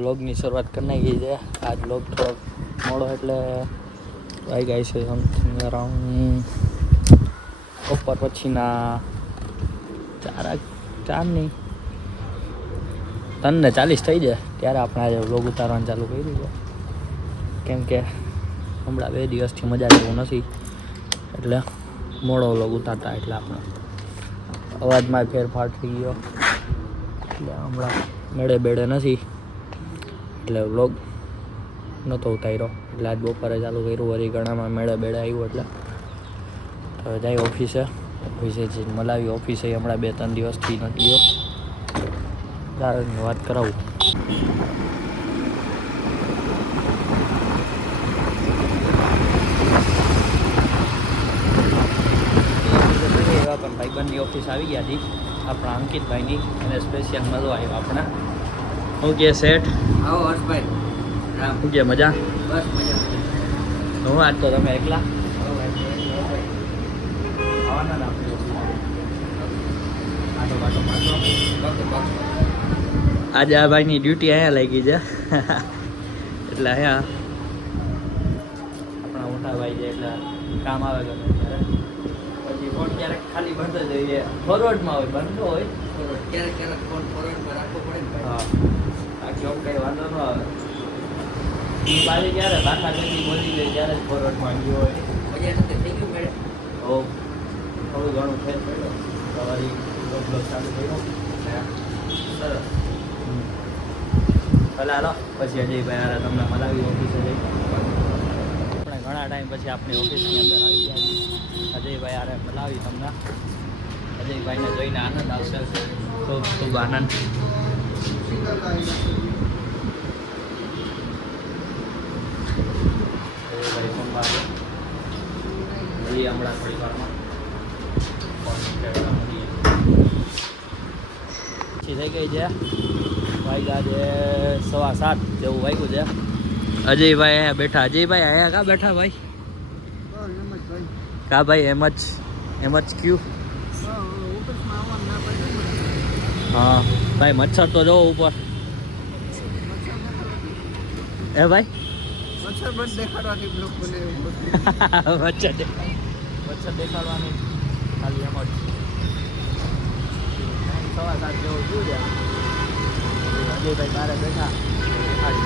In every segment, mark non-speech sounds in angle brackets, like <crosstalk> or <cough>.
વ્લોગની શરૂઆત કરી નાખી છે. આજ વ્લોગ થોડોક મોડો એટલે આવી ગઈ છે સમથિંગ અરાઉન્ડ બપોર પછીના ચાર ચાર નહીં ત્રણ ને ચાલીસ થઈ જાય ત્યારે આપણે આજે વ્લોગ ઉતારવાનું ચાલુ કર્યું છે. કેમ કે હમણાં બે દિવસથી મજા જેવું નથી. એટલે મોડો વ્લોગ ઉતારતા એટલે આપણે અવાજમાં ફેરફાર થઈ ગયો. એટલે હમણાં મેળે બેડે નથી. એટલે વ્લોગ નહોતો ઉતાર્યો. એટલે આજ બપોરે ચાલુ કર્યું. વળી ઘણામાં મેળે બેળે આવ્યું એટલે. હવે જાય ઓફિસે. ઓફિસે જઈને મલાવી. ઓફિસે હમણાં બે ત્રણ દિવસથી નથી ગયો. દાદાની વાત કરાવું. ભાઈબંધની ઓફિસ આવી ગયા હતી આપણા અંકિતભાઈની અને સ્પેશિયલ મળવા આવ્યો આપણા. હું કે શેઠ? આવો હર્ષભાઈ રામ. હું કે મજા? બસ મજા મજા. હું આજ તો તમે એકલા? આજે આ ભાઈની ડ્યુટી અહીંયા લાગી છે. એટલે અહીંયા આપણા મોટા ભાઈ છે એટલે કામ આવે ગમે પછી ફોન ક્યારેક ખાલી બંધ જ હોય ફોરવર્ડમાં હોય બંધ હોય. ક્યારેક ક્યારેક ફોન ફોરવર્ડમાં રાખવો પડે હા. બાકી કંઈ વાંધો ન આવે. ઈ પાછી ક્યારે બાકા નથી બોલી ગઈ ત્યારે જ ફોરવર્ડમાં ગયો હોય. મજા નથી થઈ ગયું મેડમ તો થોડું ઘણું ફેર પડ્યો. તો વળી બ્લોગ બ્લોગ ચાલુ કર્યો. સરસ. ભલે હાલો પછી અજયભાઈ હારે તમને મલાવી ઓફિસે જઈ. આપણે ઘણા ટાઈમ પછી આપણી ઓફિસની અંદર આવી ગયા અજયભાઈ હારે મલાવી તમને. અજયભાઈને જોઈને આનંદ આવશે. ખૂબ ખૂબ આનંદ. હમણાં થોડી વારમાં થઈ ગઈ છે. વાગ્યા છે, સવા સાત. જેવું વાગ્યું છે. અજયભાઈ અહીંયા બેઠા અજયભાઈ અહીંયા કા બેઠા ભાઈ? કા ભાઈ એમ જ એમ જ ક્યુ હા. ભાઈ મચ્છર તો જોવો ઉપર. એ ભાઈ? મચ્છર બંધ દેખાડવાની <laughs> મચ્છર મચ્છર દેખાડવાની ખાલી એમ જ. સવા સાત જેવું છે. અજયભાઈ તારે બેઠા.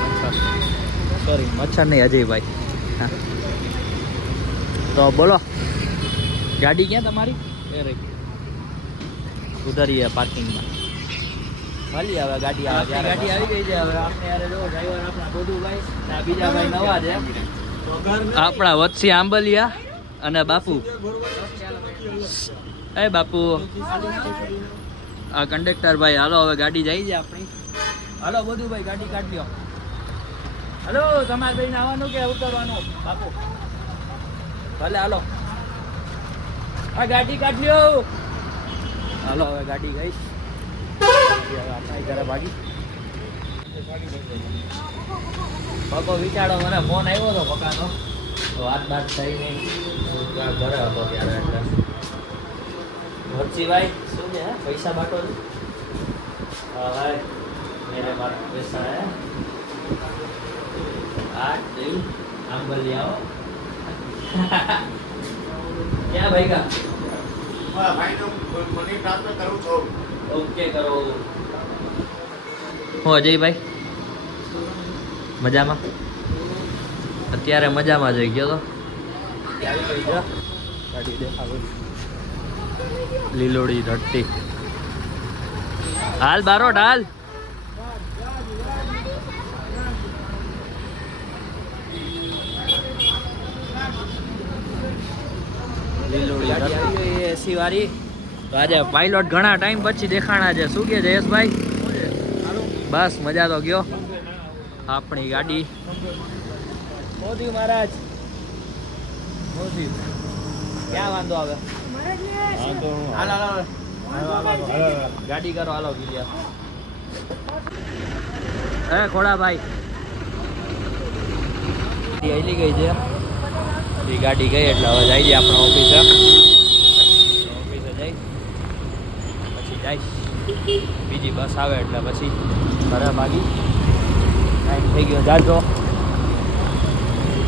મચ્છર. સોરી મચ્છર નહીં અજયભાઈ. તો બોલો. ગાડી ક્યાં તમારી? એ રહી. ઉધરીએ પાર્કિંગમાં મળી હવે ગાડી આવે ગાડી આવી ગઈ છે હવે. આપણે યાર જો ડ્રાઈવર આપણા ગોદુભાઈ ને આ બીજા ભાઈ નવા છે. આપણા વત્સી આંબલિયા અને બાપુ. એ બાપુ. આ કંડક્ટર ભાઈ હાલો હવે ગાડી જાય છે આપણી. હાલો બધું ભાઈ ગાડી કાઢ લ્યો. હાલો તમારે ભાઈને આવવાનું કે ઉતરવાનું? બાપુ. ભલે હાલો. આ ગાડી કાઢ લ્યો. હાલો હવે ગાડી ગઈ હવે વિચારો, મને ફોન આવ્યો હતો પપ્પાનો. તો વાત બાત થઈ નહીં. ઘરે હતો ત્યારે એટલે. વચ્ચીભાઈ શું છે? પૈસા બાટો હા, ભાઈ, મેરે બાત પૈસા આઠ દિલ આમ આવો. <laughs> ક્યાં ભાઈ કા ઓકે કરો. હું અજયભાઈ? મજામાં? અત્યારે મજામાં જઈ ગયો તો? લીલોડી રટ્ટી. હાલ બારોટ હાલ. લીલોડી રટ્ટી. એસી વાળી. તો આજે પાયલોટ ઘણા ટાઈમ પછી દેખાણા છે. શું કે જયેશભાઈ બસ મજા તો ગયો. આપણી ગાડી. મોદી મહારાજ. મોદી. ક્યાં વાંધો આવે? હાલો હાલો ગાડી કરો હાલો ક્લિયર હે ખોડાભાઈ. ગાડી ગઈ છે. ગાડી ગઈ એટલે હવે જાય આપણા ઓફિસે જઈ જાય. બીજી બસ આવે એટલે પછી ઘરે ભાગી. થઈ ગયો જાજો.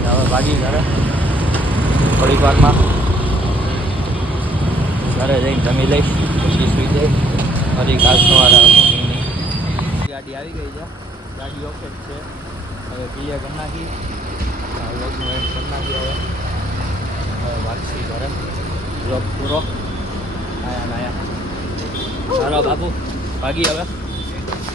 હવે ભાગી ઘરે. થોડીક વારમાં ઘરે જઈને જમી લઈશ, પછી સુઈ જઈશ. ફરી કાલ સવારે આવશું ગાડી આવી ગઈ છે. ગાડી ઓકે જ છે. હવે ક્લિયર કરી નાખી. લોગનું એન્ડ કરી નાખી હવે. હવે વાગશી ઘરે. બ્લોગ પૂરો. બાબુ ભાગી હવે.